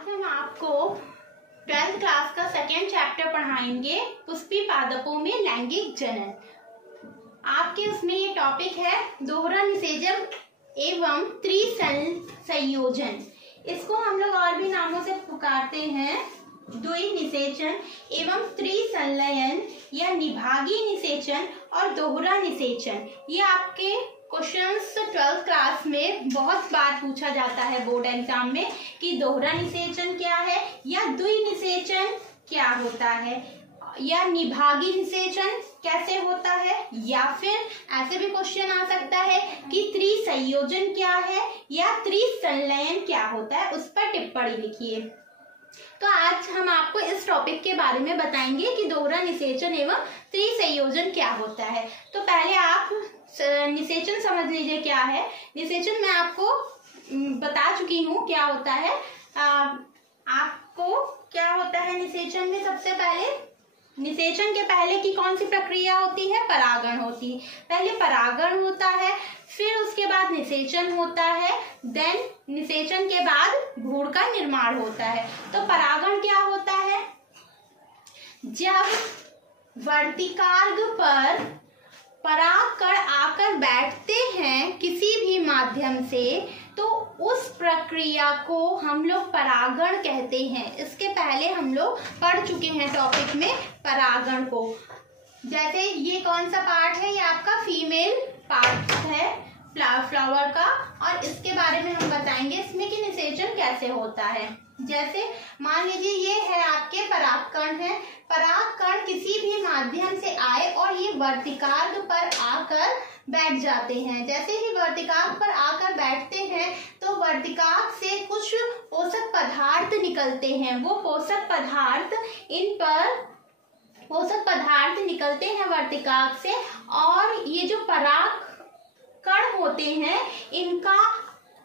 आज हम आपको 12th क्लास का सेकेंड चैप्टर पढ़ाएंगे पुष्पी पादपों में लैंगिक जनन। आपके उसमें ये टॉपिक है दोहरा निषेचन एवं त्रिसंयोजन। इसको हम लोग और भी नामों से पुकारते हैं द्विनिषेचन एवं त्रिसंलयन या निभागी निषेचन और दोहरा निषेचन। ये आपके क्वेश्चंस 12th क्लास में बहुत बार पूछा जाता है बोर्ड एग्जाम में कि दोहरा निषेचन क्या है या द्विनिषेचन क्या होता है या निभागी निषेचन कैसे होता है, या फिर ऐसे भी क्वेश्चन आ सकता है कि त्रिसंयोजन क्या है या त्रिसंलयन क्या होता है, उस पर टिप्पणी लिखिए। तो आज हम आपको इस टॉपिक के बारे में बताएंगे कि दोहरा निषेचन एवं त्रिसंयोजन क्या होता है। तो पहले आप निषेचन समझ लीजिए क्या है। निषेचन मैं आपको बता चुकी हूँ क्या होता है। आपको क्या होता है निषेचन में, सबसे पहले निषेचन के पहले की कौन सी प्रक्रिया होती है, परागण होती है। पहले परागण होता है, फिर उसके बाद निषेचन होता है, देन निषेचन के बाद भ्रूण का निर्माण होता है। तो परागण क्या होता है, जब वर्तिकाग्र पर परागकण आकर बैठते हैं किसी भी माध्यम से, तो उस प्रक्रिया को हम लोग परागण कहते हैं। इसके पहले हम लोग पढ़ चुके हैं टॉपिक में परागण को। जैसे ये कौन सा पार्ट है, ये आपका फीमेल पार्ट है फ्लावर का, और इसके बारे में हम बताएंगे इसमें कि निषेचन कैसे होता है। जैसे मान लीजिए ये है आपके परागकण है, परागकण किसी भी माध्यम से आए और ये वर्तिकाग्र पर आकर बैठ जाते हैं। जैसे ही वर्तिकाग्र पर आकर बैठते हैं तो वर्तिकाग्र से कुछ पोषक पदार्थ निकलते हैं। वो पोषक पदार्थ निकलते हैं वर्तिकाग्र से, और ये जो परागकण होते हैं इनका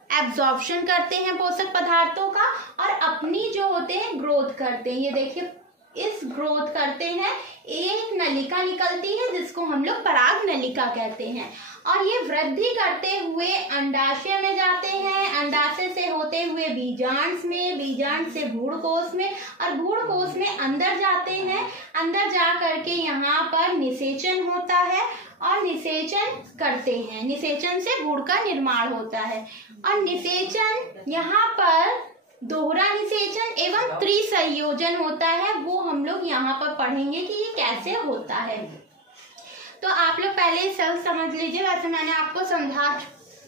एब्जॉर्प्शन करते हैं पोषक पदार्थों का, और अपनी जो होते हैं ग्रोथ करते हैं। ये देखिए इस ग्रोथ करते हैं, एक नलिका निकलती है जिसको हम लोग पराग नलिका कहते हैं, और ये वृद्धि करते हुए अंडाशय में जाते हैं, अंडाशय से होते हुए बीजांड में, बीजांड से भ्रूणकोश में, और भ्रूणकोश में अंदर जाते हैं। अंदर जा करके यहाँ पर निषेचन होता है और निषेचन करते हैं। निषेचन से भ्रूण का निर्माण होता है, और निषेचन यहाँ पर दोहरा निषेचन एवं त्रिसंयोजन होता है। वो हम लोग यहाँ पर पढ़ेंगे कि ये कैसे होता है। तो आप लोग पहले सेल समझ लीजिए। वैसे मैंने आपको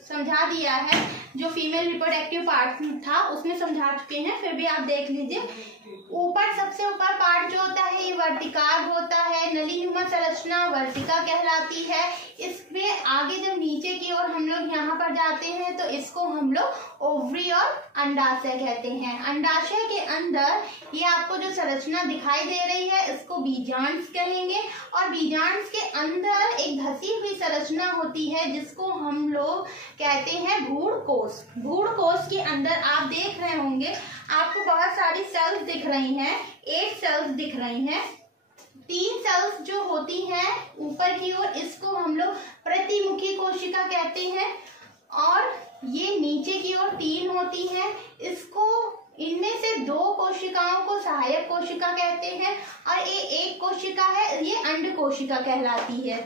समझा दिया है, जो फीमेल रिप्रोडक्टिव पार्ट था उसमें समझा चुके हैं, फिर भी आप देख लीजिए। ऊपर सबसे ऊपर पार्ट जो होता है ये वर्तिकाग्र होता है, नलीनुमा संरचना वर्तिका कहलाती है। इसमें आगे जब नीचे की ओर हम लोग यहाँ पर जाते हैं तो इसको हम लोग ओवरी और अंडाशय कहते हैं। अंडाशय के अंदर ये आपको जो संरचना दिखाई दे रही है इसको बीजांड कहेंगे, और बीजांड के अंदर एक धसी हुई संरचना होती है जिसको हम लोग कहते हैं भ्रूणकोश। भ्रूणकोश के अंदर आप देख रहे होंगे आपको बहुत सारी सेल्स दिख रही हैं, 8 सेल्स दिख रही हैं। 3 सेल्स जो होती हैं ऊपर की ओर इसको हम लोग प्रतिमुखी कोशिका कहते हैं, और ये नीचे की ओर 3 होती हैं। इसको इनमें से 2 कोशिकाओं को सहायक कोशिका कहते हैं, और ये एक कोशिका है ये अंड कोशिका कहलाती है।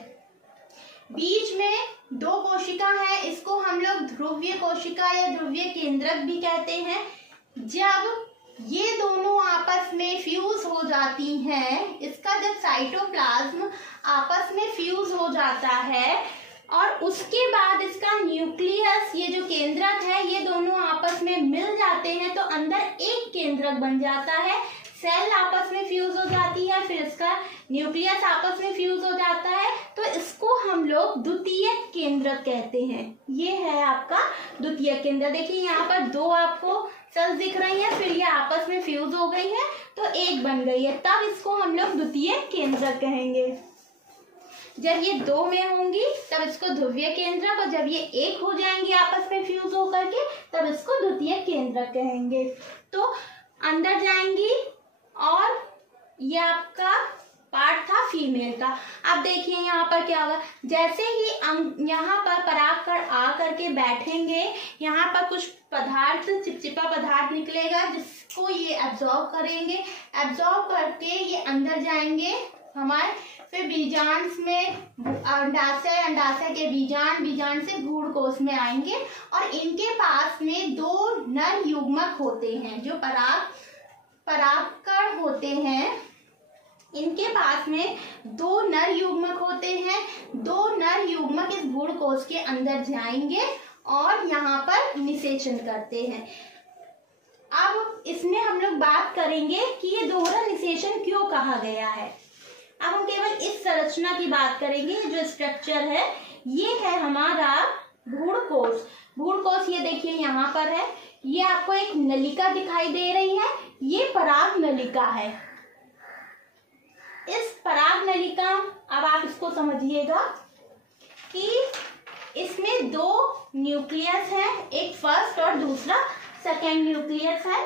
बीच में 2 कोशिका है, इसको हम लोग ध्रुवीय कोशिका या ध्रुवीय केंद्रक भी कहते हैं। जब ये दोनों आपस में फ्यूज हो जाती हैं, इसका जब साइटोप्लाज्म आपस में फ्यूज हो जाता है और उसके बाद इसका न्यूक्लियस, ये जो केंद्रक है, ये दोनों आपस में मिल जाते हैं तो अंदर एक केंद्रक बन जाता है। सेल आपस में फ्यूज हो जाती है, फिर इसका न्यूक्लियस आपस में फ्यूज हो जाता है, तो इसको हम लोग द्वितीयक केंद्रक कहते हैं। ये है आपका द्वितीयक केंद्र। देखिए यहाँ पर 2 आपको सेल्स दिख रही है, फिर ये आपस में फ्यूज हो गई है तो एक बन गई है, तब इसको हम लोग द्वितीयक केंद्रक कहेंगे। जब ये 2 में होंगी तब इसको ध्रुवीय केंद्रक, और जब ये एक हो जाएंगी आपस में फ्यूज होकर के तब इसको द्वितीयक केंद्रक कहेंगे। तो अंदर जाएंगी और ये आपका पार्ट था फीमेल का। अब देखिए यहाँ पर क्या होगा, जैसे ही यहाँ पर परागकण आ करके बैठेंगे, यहाँ पर कुछ पदार्थ, चिपचिपा पदार्थ निकलेगा जिसको ये एब्जॉर्ब करेंगे। एब्जॉर्ब करके ये अंदर जाएंगे हमारे, फिर बीजांड में अंडाशय, अंडाशय के बीजांड, बीजांड से भ्रूणकोश में आएंगे और इनके पास में 2 नर युग्मक होते हैं। जो परागकण होते हैं इनके पास में 2 नर युग्मक होते हैं। 2 नर युग्मक इस भ्रूणकोश के अंदर जाएंगे और यहाँ पर निषेचन करते हैं। अब इसमें हम लोग बात करेंगे कि ये दोहरा निषेचन क्यों कहा गया है। अब हम केवल इस संरचना की बात करेंगे। जो स्ट्रक्चर है ये है हमारा भ्रूणकोश। भ्रूणकोश ये देखिए यहाँ पर है, ये आपको एक नलिका दिखाई दे रही है, ये पराग नलिका है। इस पराग नलिका, अब आप इसको समझिएगा कि इसमें 2 न्यूक्लियस है, एक फर्स्ट और दूसरा सेकेंड न्यूक्लियस है।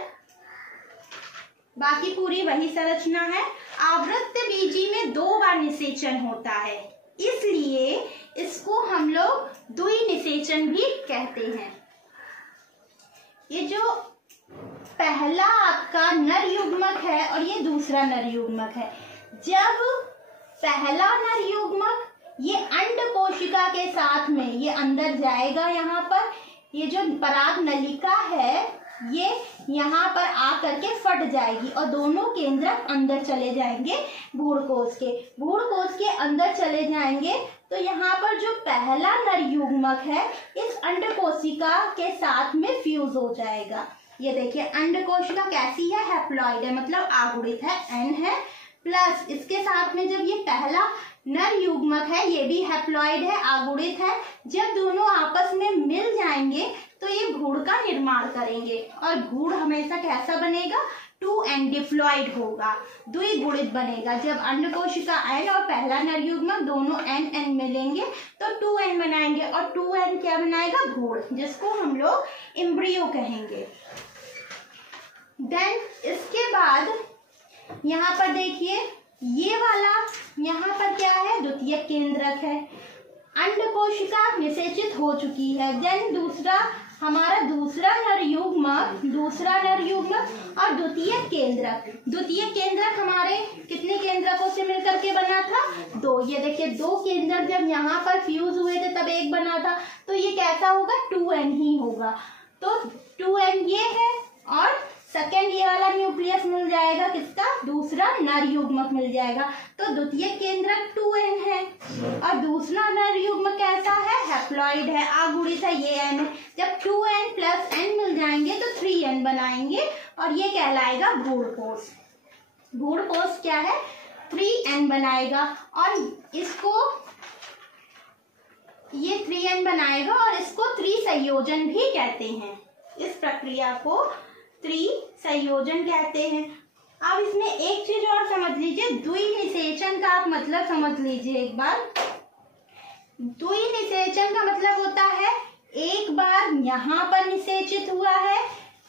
बाकी पूरी वही संरचना है। आवृत्त बीजी में 2 बार निषेचन होता है, इसलिए इसको हम लोग द्विनिषेचन भी कहते हैं। ये जो पहला आपका नर युग्मक है और ये दूसरा नर युग्मक है, जब पहला नर युग्मक ये अंड कोशिका के साथ में ये अंदर जाएगा, यहाँ पर ये जो पराग नलिका है ये यहाँ पर आकर के फट जाएगी और दोनों केंद्रक अंदर चले जाएंगे भ्रूणकोश के। भ्रूणकोश के अंदर चले जाएंगे तो यहाँ पर जो पहला नर युग्मक है इस अंड कोशिका के साथ में फ्यूज हो जाएगा। ये देखिए अंड कोशिका कैसी है, हैप्लॉइड है, मतलब आगुणित है, एन है, प्लस इसके साथ में जब ये पहला नर युग्मक है ये भी हैप्लॉइड है, आगुणित है। जब दोनों आपस में मिल जाएंगे तो ये भ्रूण का निर्माण करेंगे और भ्रूण हमेशा कैसा बनेगा, 2n डिप्लॉइड होगा, द्विगुणित बनेगा। जब अंड कोशिका n और पहला नर युग्मक दोनों n मिलेंगे तो 2n बनाएंगे और 2n क्या बनाएगा, भ्रूण, जिसको हम लोग एम्ब्रियो कहेंगे। देन इसके बाद यहाँ पर देखिए ये वाला यहाँ पर क्या है, द्वितीयक केंद्रक है। अंड कोशिका निषेचित हो चुकी है। देन दूसरा हमारा दूसरा नर युग्मक और द्वितीयक केंद्रक। द्वितीयक केंद्रक हमारे कितने केंद्रकों से मिलकर के बना था, 2। ये देखिए 2 केंद्रक जब यहाँ पर फ्यूज हुए थे तब एक बना था, तो ये कैसा होगा, 2n ही होगा। तो 2n ये है और सेकेंड ये वाला न्यूक्लियस मिल जाएगा, किसका, दूसरा नर युग्मक मिल जाएगा। तो द्वितीय केंद्रक 2n है और दूसरा नर युग्मक कैसा है, हैप्लॉइड है, आगुणित है, ये n है। जब 2n प्लस n मिल जाएंगे तो 3n बनाएंगे और ये कहलाएगा भ्रूणकोश। भ्रूणकोश क्या है, 3n बनाएगा और इसको ये 3n बनाएगा और इसको त्रिसंयोजन भी कहते हैं। इस प्रक्रिया को त्रिसंयोजन कहते हैं। अब इसमें एक चीज और समझ लीजिए, द्विनिषेचन का आप मतलब समझ लीजिए एक बार। द्विनिषेचन का मतलब होता है एक बार यहाँ पर निषेचित हुआ है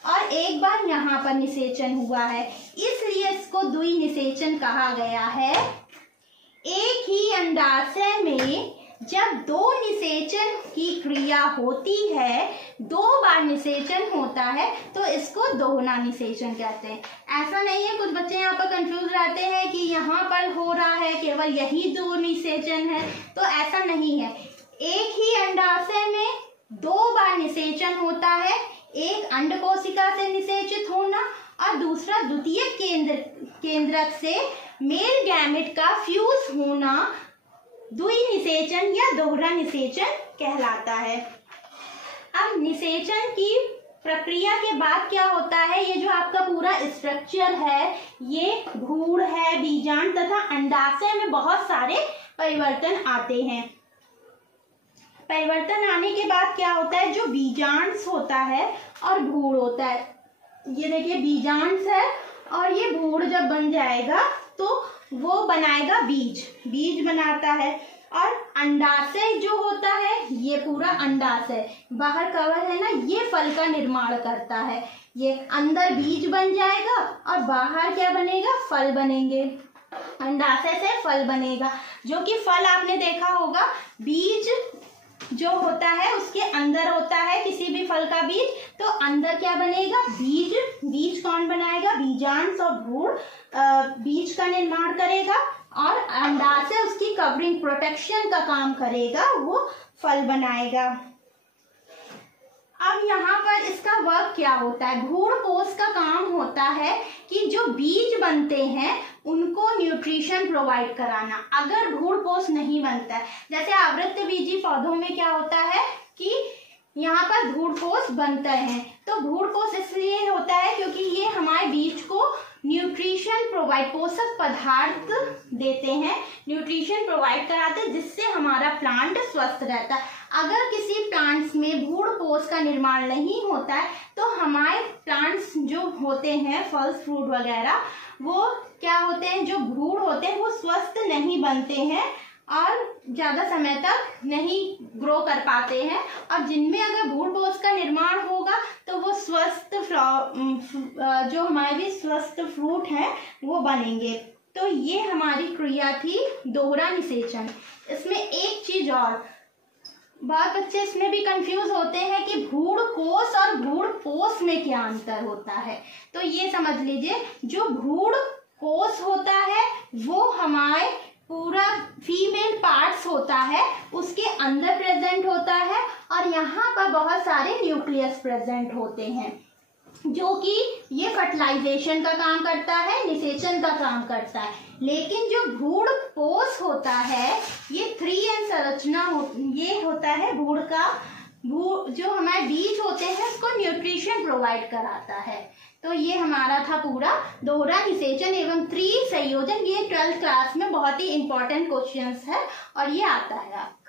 और एक बार यहाँ पर निषेचन हुआ है, इसलिए इसको द्विनिषेचन कहा गया है। एक ही अंडाशय में जब 2 निषेचन की क्रिया होती है, 2 बार निषेचन होता है, तो इसको दोहरा निषेचन कहते हैं। ऐसा नहीं है, कुछ बच्चे यहाँ पर कंफ्यूज रहते हैं कि यहाँ पर हो रहा है केवल यही 2 निषेचन है, तो ऐसा नहीं है। एक ही अंडाशय में 2 बार निषेचन होता है, एक अंड कोशिका से निषेचित होना और दूसरा द्वितीय केंद्रक से मेल गैमेट का फ्यूज होना द्विनिषेचन या दोहरा निषेचन कहलाता है। अब निषेचन की प्रक्रिया के बाद क्या होता है, ये जो आपका पूरा स्ट्रक्चर है, ये भ्रूण है, बीजांड तथा अंडाशय में बहुत सारे परिवर्तन आते हैं। परिवर्तन आने के बाद क्या होता है, जो बीजांड्स होता है और भ्रूण होता है, ये देखिए बीजांड्स है और ये भ्रूण जब बन जाएगा तो वो बनाएगा बीज, बीज बनाता है। और अंडाशय जो होता है, ये पूरा अंडाशय बाहर कवर है ना, ये फल का निर्माण करता है। ये अंदर बीज बन जाएगा और बाहर क्या बनेगा, फल बनेंगे। अंडाशय से फल बनेगा, जो कि फल आपने देखा होगा बीज जो होता है उसके अंदर होता है, किसी भी फल का बीज, तो अंदर क्या बनेगा, बीज। बीज कौन बनाएगा, बीजांश और भ्रूण बीज का निर्माण करेगा और अंडाशय उसकी कवरिंग प्रोटेक्शन का काम करेगा, वो फल बनाएगा। अब यहाँ पर इसका वर्क क्या होता है, भ्रूण कोश का काम होता है कि जो बीज बनते हैं उनको न्यूट्रिशन प्रोवाइड कराना। अगर भ्रूण कोश नहीं बनता है, जैसे आवृत्तबीजी पौधों में क्या होता है कि यहाँ पर भ्रूण कोश बनते हैं, तो भ्रूण कोश इसलिए होता है क्योंकि ये हमारे बीज को न्यूट्रिशन प्रोवाइड, पोषक पदार्थ देते हैं, न्यूट्रिशन प्रोवाइड कराते हैं, जिससे हमारा प्लांट स्वस्थ रहता है। अगर किसी प्लांट्स में भ्रूण कोश का निर्माण नहीं होता है तो हमारे प्लांट्स जो होते हैं, फल फ्रूट वगैरह, वो क्या होते हैं, जो भ्रूण होते हैं वो स्वस्थ नहीं बनते हैं और ज़्यादा समय तक नहीं ग्रो कर पाते हैं। और जिनमें अगर भ्रूण कोश का निर्माण होगा तो वो स्वस्थ जो हमारे भी स्वस्थ फ्रूट हैं वो बनेंगे। तो ये हमारी क्रिया थी दोहरा निषेचन। इसमें एक चीज और, बहुत बच्चे इसमें भी कंफ्यूज होते हैं कि भ्रूण कोश और भ्रूण पोष में क्या अंतर होता है। तो ये समझ लीजिए, जो भ्रूण कोश होता है वो हमारे पूरा फीमेल पार्ट्स होता है, उसके अंदर प्रेजेंट होता है और यहाँ पर बहुत सारे न्यूक्लियस प्रेजेंट होते हैं, जो कि ये फर्टिलाइजेशन का काम करता है, निषेचन का काम करता है। लेकिन जो भ्रूण पोष होता है, ये 3N संरचना ये होता है भ्रूण का, जो हमारे बीज होते हैं उसको न्यूट्रिशन प्रोवाइड कराता है। तो ये हमारा था पूरा दोहरा निषेचन एवं त्रिसंयोजन। ये 12th क्लास में बहुत ही इंपॉर्टेंट क्वेश्चंस है और ये आता है आपका।